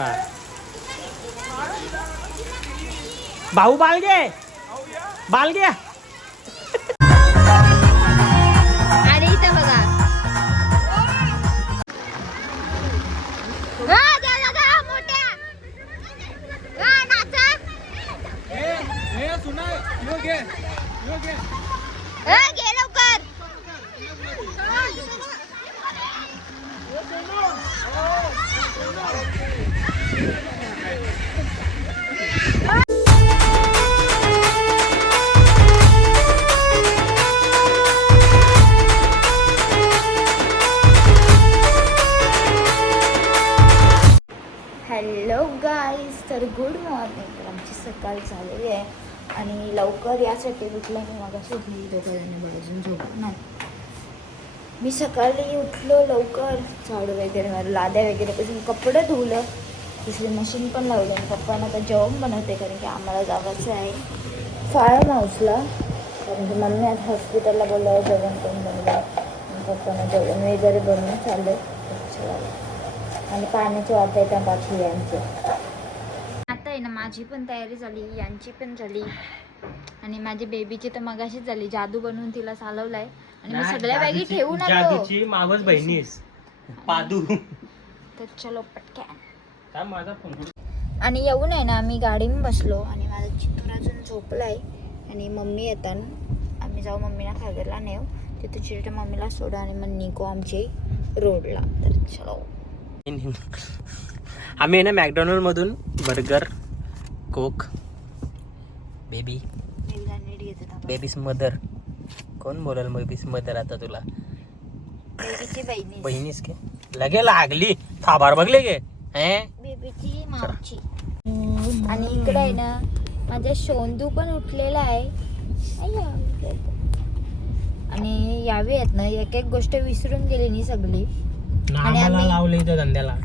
बा. भाऊ बालगे? बालगे? सकाळ झालेली आहे. आणि लवकर यासाठी उठलं मी मग झोपली दोघांनी बघून झोपत नाही. मी सकाळी उठलो लवकर झाडू वगैरे लाद्या वगैरे पासून कपडे धुवलं. दुसरी मशीन पण लावली आणि पप्पांना आता जेवण बनवते कारण की आम्हाला जायचं आहे. फार्म हाऊसला कारण की मम्मी आज हॉस्पिटलला बोलल्यावर जेवण पण बनवलं. आणि पप्पांना जेवण वगैरे बनवून चाललं. आणि पाण्याची वाट आहे त्या बाकी यांचं. माझी पण तयारी झाली यांची पण झाली. आणि माझी बेबीची तर मगाशीच झाली. जादू बनवून तिला चालवलाय. आणि मी सगळ्या बॅगी ठेवून आलो. जादूची मावस बहिणीस. पादू. तर चलो पटक्या काय माझा फोन आणि येऊन आहे ना आम्ही गाडीत बसलो. आणि माझा चित्तूर अजून झोपलाय. आणि मम्मी येतात. आम्ही जाऊ मम्मीला खागरला नेऊ. तिथे चिरटे मम्मीला सोडू आणि मग निघू आमची रोडला. तर चलो. आम्ही आहे ना मॅकडॉनल्ड मधून burger coke. Baby. Babies mother कोण बोलल बेबीज मदर आता तुला? बहिणीस के? लगे लागली. थाबार बघले गे. बेबीची मावची आणि इकडे आहे ना माझा शोंदू पण उठलेला आहे. आणि यावी आहेत ना एक एक गोष्ट विसरून गेली नी सगळी. लावले धंद्याला.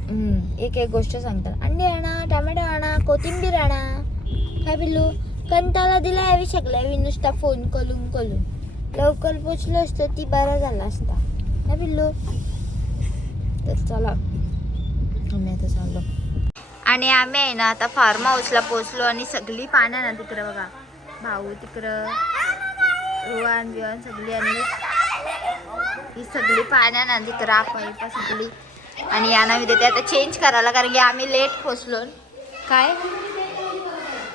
एक एक गोष्ट सांगतात. अंडी आणा टमॅटो आणा कोथिंबीर आणा. काय बिल्लू कंटाला दिला यावी शकला मी नुसता फोन करून करून. लवकर पोचलो असतो ती बरा झाला असता. काय बिल्लू. तर चला. आम्ही आता चाललो. आणि आम्ही आहे ना आता फार्म हाऊसला पोचलो आणि सगळी पाण्या ना तिकडं बघा. भाऊ तिकडं रुवान बिवान सगळी आणि ही सगळी पाण्या ना तिकडं पाईपा सगळी. आणि यांना मी देते. आता चेंज करायला कारण की आम्ही लेट पोचलो. काय?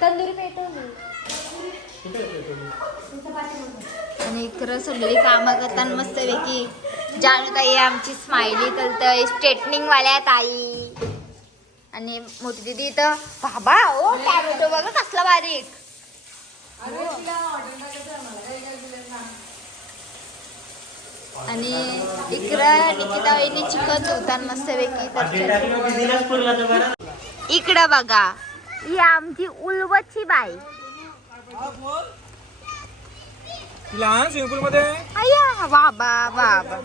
तंदुरी पेटवली आणि इकडं सगळी कामं करताना मस्त पैकी जानू ताई आमची स्माइली करतय स्ट्रेटनिंग वाल्या ताई आणि मोठी दिदी इथं बाबा ओ टॅमॅटो बघा कसला बारीक. आणि इकडं निकिता वहिनी चिकन धुतान मस्त पैकी इकडं बघा. ही आमची उलवची बाई. लहान स्विमिंग पूल मध्ये. अय्या बाबा बाबा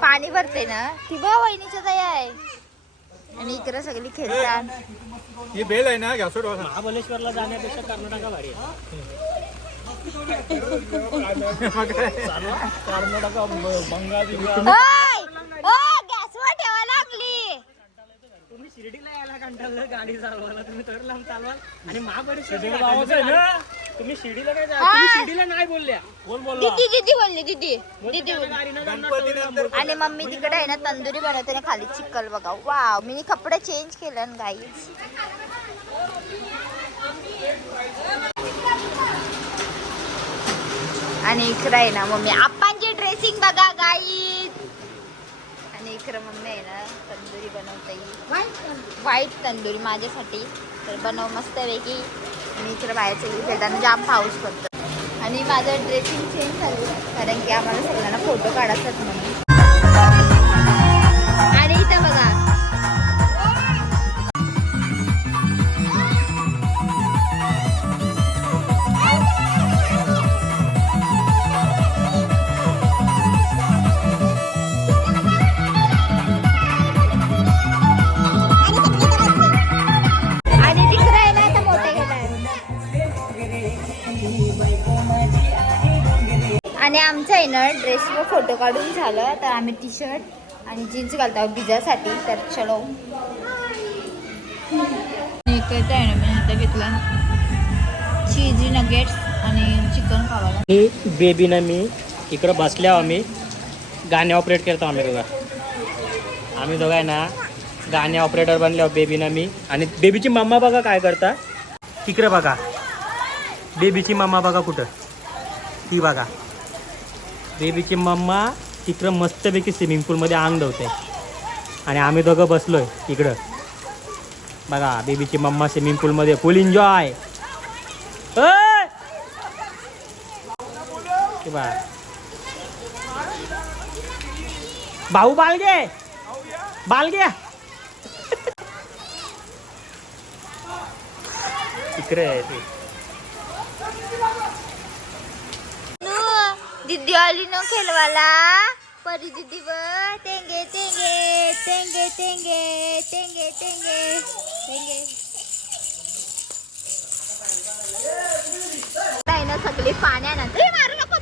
पाणी भरते ना. ती बघ वहिनीच्या दया आहे. आणि इकडं सगळी खेळतात. ही बेल आहे ना घ्यासोड महाबलेश्वरला जाण्यापेक्षा कर्नाटका भारी आहे. कर्नाटका बंगाल ओय! ओय, गॅसवर ठेवा लागली तुम्ही शिर्डीला यायला कंटाळलं गाडी चालवायला तुम्ही तर लांब चालवाल. आणि महाबळेश्वर ना? तुम्ही शिर्डीला काय जा हा. तुम्ही शिर्डीला नाही बोलल्या. कोण बोलला? दिदी दिदी बोलली दिदी. दिदी आणि मम्मी तिकडे आहे ना तंदुरी बनवते ना खाली चिकल बघा. वाव मी कपडे चेंज केले गाईज आणि इकडं आहे ना मम्मी. आप्पांची ड्रेसिंग बघा गाईज मम्मी आहे ना तंदुरी बनवता येईल व्हाईट तंदुरी. माझ्यासाठी. तर बनव मस्त वेगळी आणि इकडं बाहेरचं गेली खेळताना जाम पाऊस पडतो. आणि माझं ड्रेसिंग चेंज झालं. कारण की आम्हाला सगळ्यांना फोटो काढायचाच म्हणून. आणि इथं बघा ना ड्रेसवर फोटो काढून झालं. तर आम्ही टी शर्ट आणि जीन्स घालतो भिजासाठी तर चलो. इकडे आहे ना मी आता घेतला. चीजी नगेट्स आणि चिकन खावाला मी बेबी ना मी इकडं बसल्या आम्ही. गाणे ऑपरेट करतो आम्ही दोघा. आम्ही दोघा आहे ना गाणे ऑपरेटर बनले बेबी ना मी. आणि बेबीची मम्मा बघा काय करता. तिकडे बघा. बेबीची मम्मा बघा कुठं. ती बघा. बेबीची मम्मा तिकडं मस्तपैकी स्विमिंग पूलमध्ये अंग धवते आणि आम्ही दोघं बसलोय इकडं. बघा बेबीची मम्मा स्विमिंग पूलमध्ये फुल एन्जॉय बा भाऊ बालगे बालगे इकडे आहे ते. दीदी आली न खेळवाला परी दीदी व तेंगे तेंगे तेंगे तेंगे तेंगे तेंगे तेंगे. नाही ना सगळी पाण्यानं ए, मारू नको.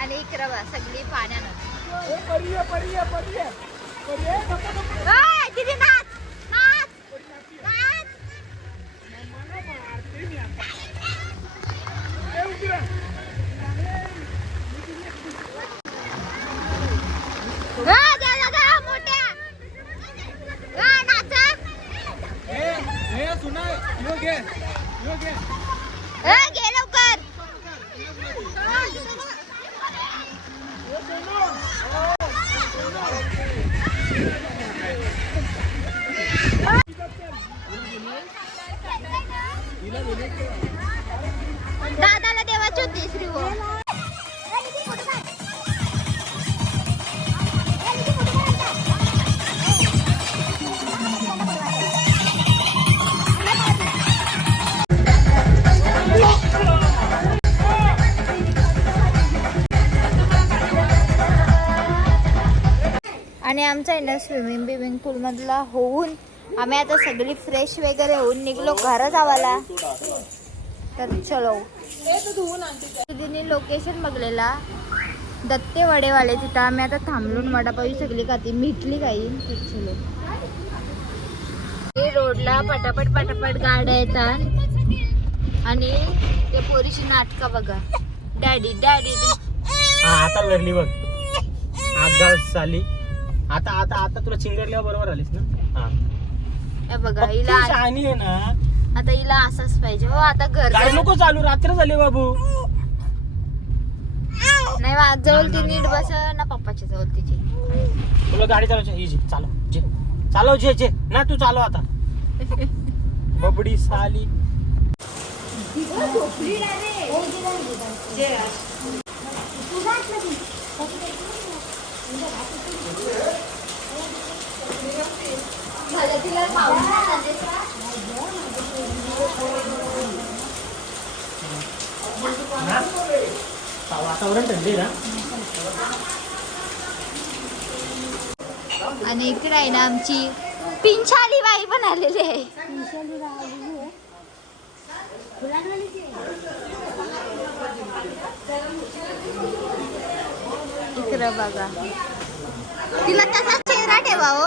आणि इकडं बघ सगळी पाण्यानं दीदी दादाला देवाची होती श्री आमचा आहे ना स्विमिंग बिमिंग पूलमधला होऊन आम्ही आता सगळी फ्रेश वगैरे होऊन निघलो घरात आवाला तर चलो. लोकेशन बघलेला. दत्ते वडेवाले तिथं. आम्ही आता थांबलून वडापावी सगळी खाती. मिटली काही. चलो. हे रोडला पटापट पटापट गाड्या येतात. आणि ते पोरीची नाटकं बघा. डॅडी डॅडी आता लढली बघ. आगाव आता आता आता तुला चिंगरल्यावर बरोबर आलीस ना? हा. हे बघा हिला शहाणी आहे ना. आता हिला असाच पाहिजे. हो आता घर नको चालू रात्र झाली बाबू. नाही बा, जवळ ती नीट बस ना पप्पाची जवळ तिची. तुला गाडी चालवायची इजी चालव जे. चालव जे जे. ना तू चालव आता. बबडी साली? वातावरण थंडी ना. आणि इकडे आहे ना आमची पिंछाली बाई पण आलेली आहे. इकडं बघा. तिला तसा चेहरा ठेवा हो.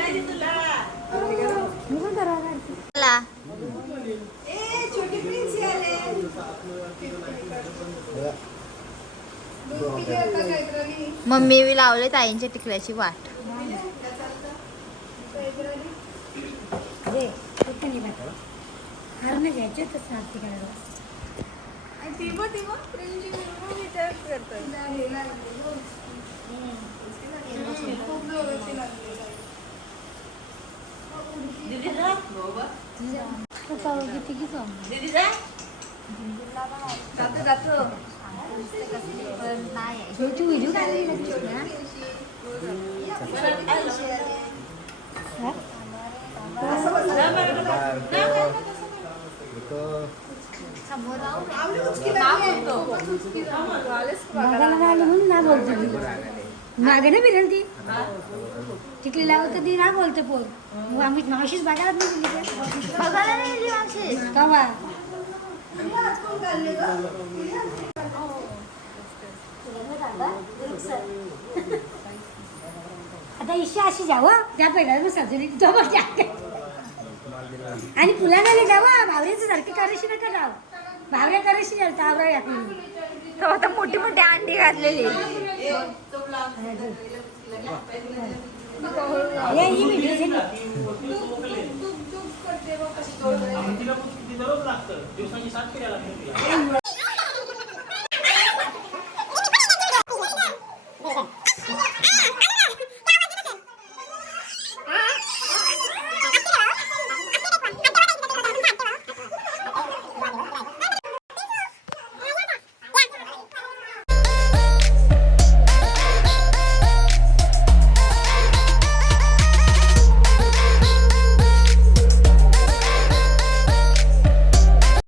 मम्मी बी लावले ताईंच्या टिकल्याची वाट. जातो जातो. छोटी व्हिडिओ म्हणून ना बोलते मागे ना बिरण ती तिकडे लावत ती ना बोलते पोर मग आम्ही मावशीच बघायला नाही बघायला नाही कवा आता इच्छा अशी जावं. त्या पहिल्या त्या- आणि पुलाला जावं? भावऱ्याचं सारखी करायची नका जाव. भावऱ्या करायची नाही तावरा या तो आता मोठी मोठी अंडी घातलेली. ही व्हिडिओ